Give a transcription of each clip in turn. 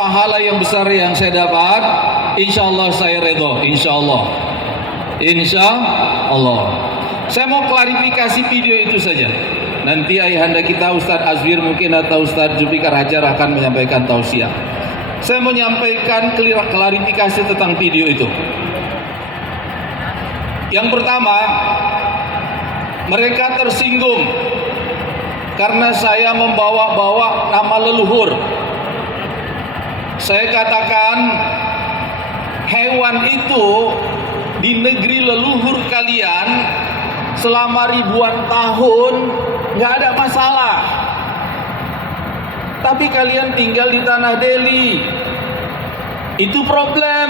pahala yang besar yang saya dapat, insya Allah saya redha, insya Allah. Insya Allah. Saya mau klarifikasi video itu saja. Nanti ayahanda kita Ustadz Azwir mungkin atau Ustadz Zulfikar Hajar akan menyampaikan tausiah. Saya menyampaikan klarifikasi tentang video itu. Yang pertama, mereka tersinggung karena saya membawa-bawa nama leluhur. Saya katakan hewan itu di negeri leluhur kalian selama ribuan tahun nggak ada masalah. Tapi kalian tinggal di tanah Delhi, itu problem.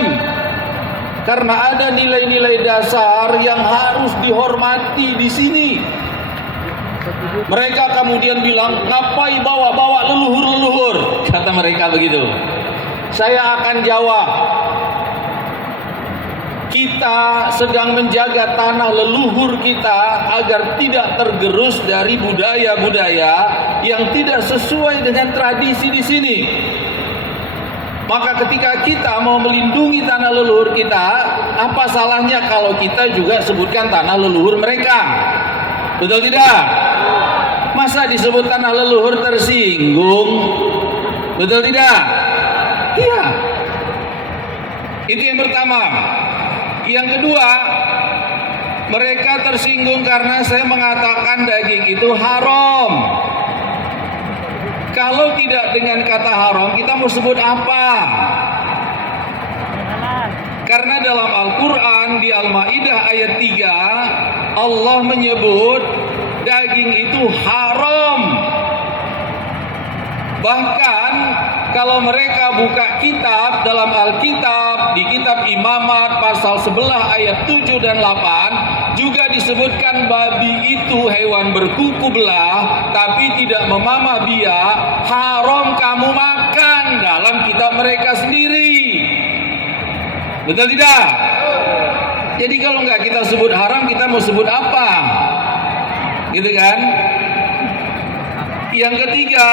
Karena ada nilai-nilai dasar yang harus dihormati di sini. Mereka kemudian bilang, ngapain bawa-bawa leluhur-leluhur? Kata mereka begitu. Saya akan jawab, kita sedang menjaga tanah leluhur kita agar tidak tergerus dari budaya-budaya yang tidak sesuai dengan tradisi di sini. Maka ketika kita mau melindungi tanah leluhur kita, apa salahnya kalau kita juga sebutkan tanah leluhur mereka? Betul tidak? Masa disebut tanah leluhur tersinggung? Betul tidak? Iya. Itu yang pertama. Yang kedua, mereka tersinggung karena saya mengatakan daging itu haram. Kalau tidak dengan kata haram, kita mau sebut apa? Karena dalam Al-Quran di Al-Ma'idah ayat 3, Allah menyebut daging itu haram. Bahkan kalau mereka buka kitab dalam Alkitab, di kitab Imamat pasal 11 ayat 7 dan 8 juga disebutkan babi itu hewan berkuku belah tapi tidak memamah biak, haram kamu makan dalam kitab mereka sendiri. Betul tidak? Jadi kalau nggak kita sebut haram, kita mau sebut apa? Gitu kan? Yang ketiga,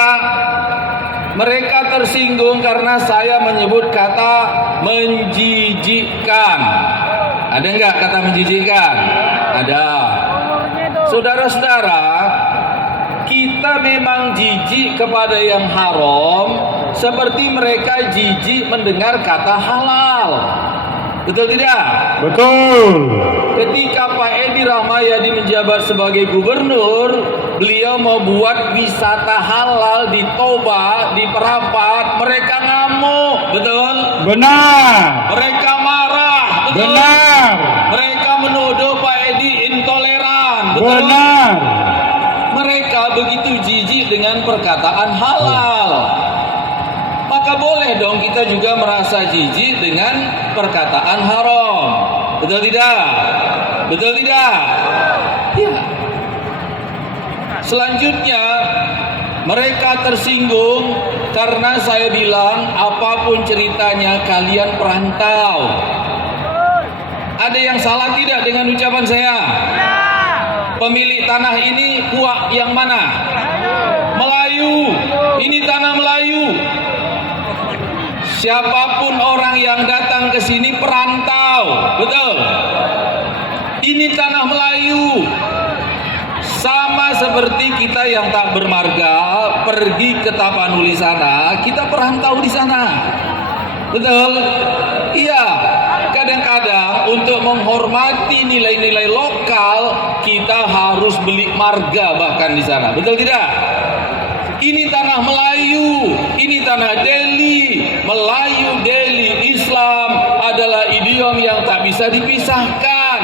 mereka tersinggung karena saya menyebut kata menjijikkan. Ada nggak kata menjijikkan? Ada. Saudara-saudara, kita memang jijik kepada yang haram seperti mereka jijik mendengar kata halal. Betul tidak? Betul. Ketika Pak Edi Rahmayadi menjabat sebagai gubernur, beliau mau buat wisata halal di Toba, di Perapat, mereka ngamuk, betul? Benar. Mereka marah, betul? Benar. Mereka menuduh Pak Edi intoleran, betul? Benar. Mereka begitu jijik dengan perkataan halal. Maka boleh dong kita juga merasa jijik dengan perkataan haram. Betul tidak? Betul tidak? Ya. Selanjutnya, mereka tersinggung karena saya bilang apapun ceritanya kalian perantau. Ada yang salah tidak dengan ucapan saya? Pemilik tanah ini puak yang mana? Melayu. Ini tanah Melayu. Siapapun orang yang datang ke sini perantau, betul? Ini tanah Melayu. Sama seperti kita yang tak bermarga pergi ke Tapanuli sana, kita perantau di sana. Betul? Iya. Kadang-kadang untuk menghormati nilai-nilai lokal, kita harus beli marga bahkan di sana. Betul tidak? Ini tanah Melayu, ini tanah Delhi. Melayu, Delhi, Islam adalah idiom yang tak bisa dipisahkan.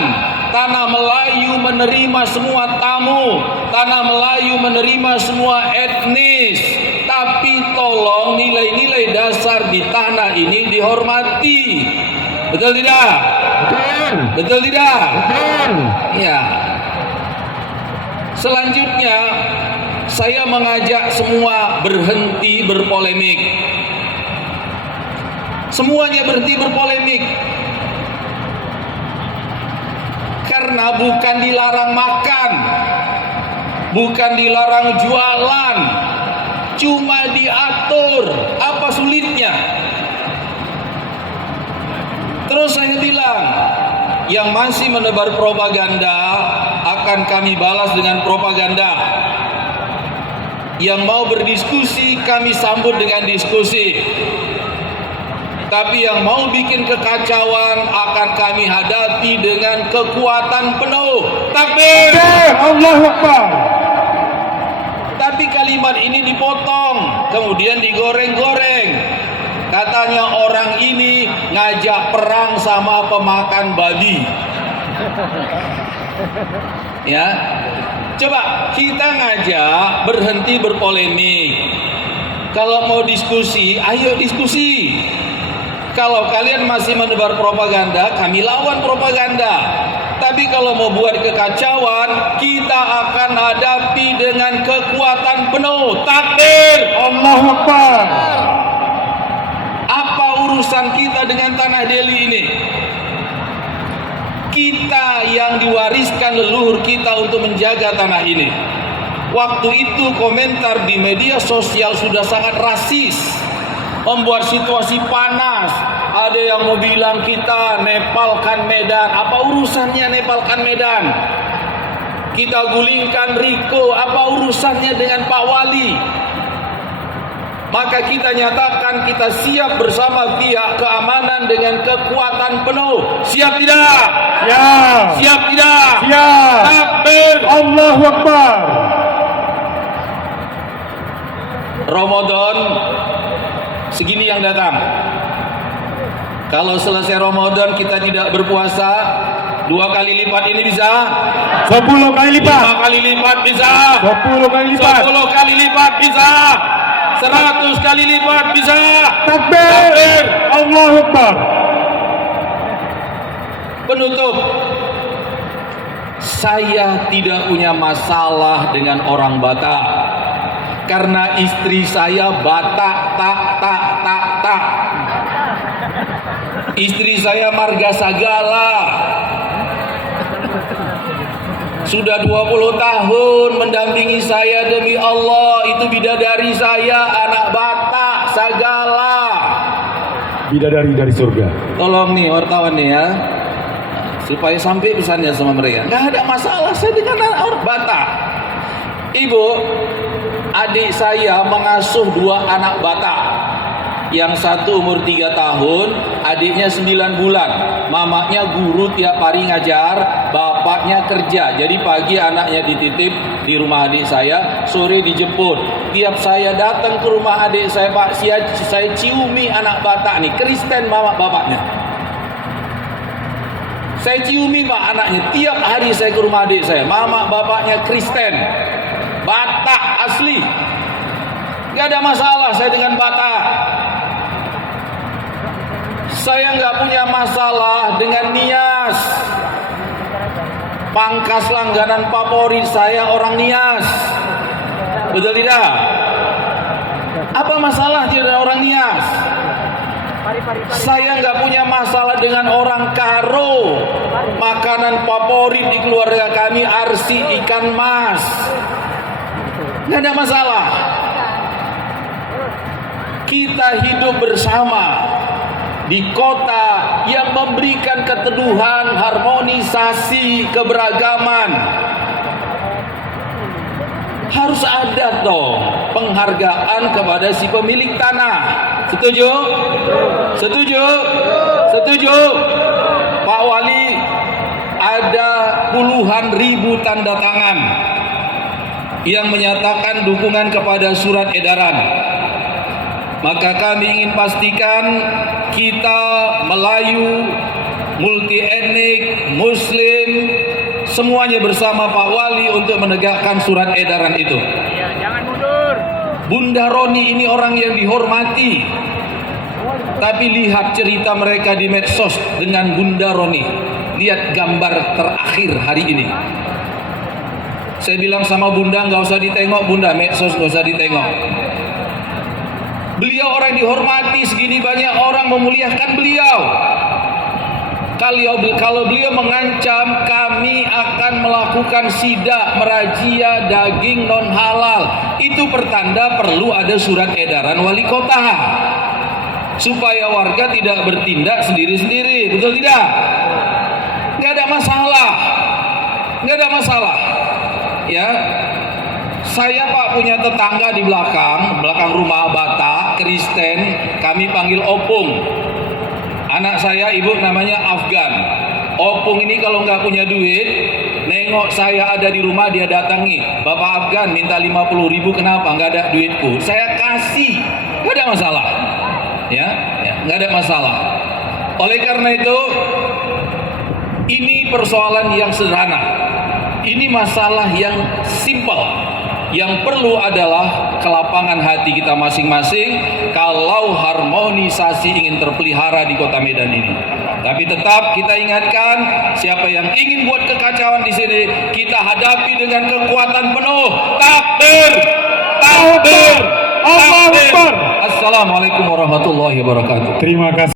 Tanah Melayu menerima semua tamu, tanah Melayu menerima semua etnis. Tapi tolong nilai-nilai dasar di tanah ini dihormati. Betul tidak? Betul. Betul tidak? Betul. Ya. Selanjutnya, saya mengajak semua berhenti berpolemik. Semuanya berhenti berpolemik. Karena bukan dilarang makan, bukan dilarang jualan, cuma diatur. Apa sulitnya? yang masih menebar propaganda akan kami balas dengan propaganda. Yang mau berdiskusi kami sambut dengan diskusi. Tapi yang mau bikin kekacauan akan kami hadapi dengan kekuatan penuh. Takbir! Allahu Akbar. Tapi kalimat ini dipotong, kemudian digoreng-goreng. Katanya orang ini ngajak perang sama pemakan babi. Ya, coba kita ngajak berhenti berpolemik. Kalau mau diskusi, ayo diskusi. Kalau kalian masih menebar propaganda, kami lawan propaganda. Tapi kalau mau buat kekacauan, kita akan hadapi dengan kekuatan penuh. Takbir! Allahu Akbar. Apa urusan kita dengan tanah Delhi ini? Kita yang diwariskan leluhur kita untuk menjaga tanah ini. Waktu itu komentar di media sosial sudah sangat rasis, membuat situasi panas. Ada yang mau bilang kita nepalkan Medan. Apa urusannya nepalkan Medan? Kita gulingkan Riko. Apa urusannya dengan Pak Wali? Maka kita nyatakan kita siap bersama pihak keamanan dengan kekuatan penuh. Siap tidak? Siap. Siap tidak? Siap. Takbir! Allahu Akbar. Ramadan segini yang datang. Kalau selesai Ramadan kita tidak berpuasa, 2 kali lipat ini bisa? 10 kali lipat. 5 kali lipat bisa? 10 kali lipat. 10 kali lipat bisa? 100 kali lipat bisa? Takbir. Takbir! Allahu Akbar. Penutup, saya tidak punya masalah dengan orang Batak. Karena istri saya Batak, tak. Istri saya marga Sagala. Sudah 20 tahun mendampingi saya demi Allah. Itu bidadari saya, anak Batak, Sagala. Bidadari dari surga. Tolong nih wartawan nih ya, supaya sampai pesannya sama mereka. Gak ada masalah saya dengan orang Batak. Ibu, adik saya mengasuh 2 anak Batak. Yang satu umur 3 tahun, adiknya 9 bulan. Mamanya guru tiap hari ngajar, bapaknya kerja. Jadi pagi anaknya dititip di rumah adik saya, sore dijemput. Tiap saya datang ke rumah adik saya, Pak, saya ciumi anak Batak nih, Kristen mama bapaknya. Saya ciumi Pak anaknya, tiap hari saya ke rumah adik saya, mama bapaknya Kristen, Batak asli. Gak ada masalah saya dengan Batak. Saya nggak punya masalah dengan Nias. Pangkas langganan favorit saya orang Nias. Betul tidak? Apa masalah dengan orang Nias? Saya nggak punya masalah dengan orang Karo. Makanan favorit di keluarga kami arsi ikan mas. Nggak ada masalah. Kita hidup bersama di kota yang memberikan keteduhan, harmonisasi, keberagaman. Harus ada dong penghargaan kepada si pemilik tanah. Setuju? Setuju? Setuju? Pak Wali, ada puluhan ribu tanda tangan yang menyatakan dukungan kepada surat edaran. Maka kami ingin pastikan kita Melayu, multi etnik, Muslim, semuanya bersama Pak Wali untuk menegakkan surat edaran itu. Ya, jangan mundur. Bunda Roni ini orang yang dihormati. Tapi lihat cerita mereka di medsos dengan Bunda Roni. Lihat gambar terakhir hari ini. Saya bilang sama Bunda, nggak usah ditengok Bunda, medsos nggak usah ditengok. Beliau orang dihormati, segini banyak orang memuliakan beliau. Kalau beliau mengancam kami akan melakukan sidak merazia daging non halal, itu pertanda perlu ada surat edaran wali kota supaya warga tidak bertindak sendiri-sendiri, betul tidak? nggak ada masalah, nggak ada masalah. Ya, saya Pak punya tetangga di belakang rumah Batak, Kristen, kami panggil Opung. Anak saya ibu namanya Afgan. Opung ini kalau nggak punya duit, nengok saya ada di rumah dia datangi, Bapak Afgan minta 50.000 kenapa? Nggak ada duitku. Saya kasih, nggak ada masalah. Ya, nggak ada masalah. Oleh karena itu, ini persoalan yang sederhana. Ini masalah yang simpel. Yang perlu adalah kelapangan hati kita masing-masing kalau harmonisasi ingin terpelihara di kota Medan ini. Tapi tetap kita ingatkan, siapa yang ingin buat kekacauan di sini, kita hadapi dengan kekuatan penuh. Takbir! Takbir! Allahu Takbir! Akbar. Assalamualaikum warahmatullahi wabarakatuh. Terima kasih.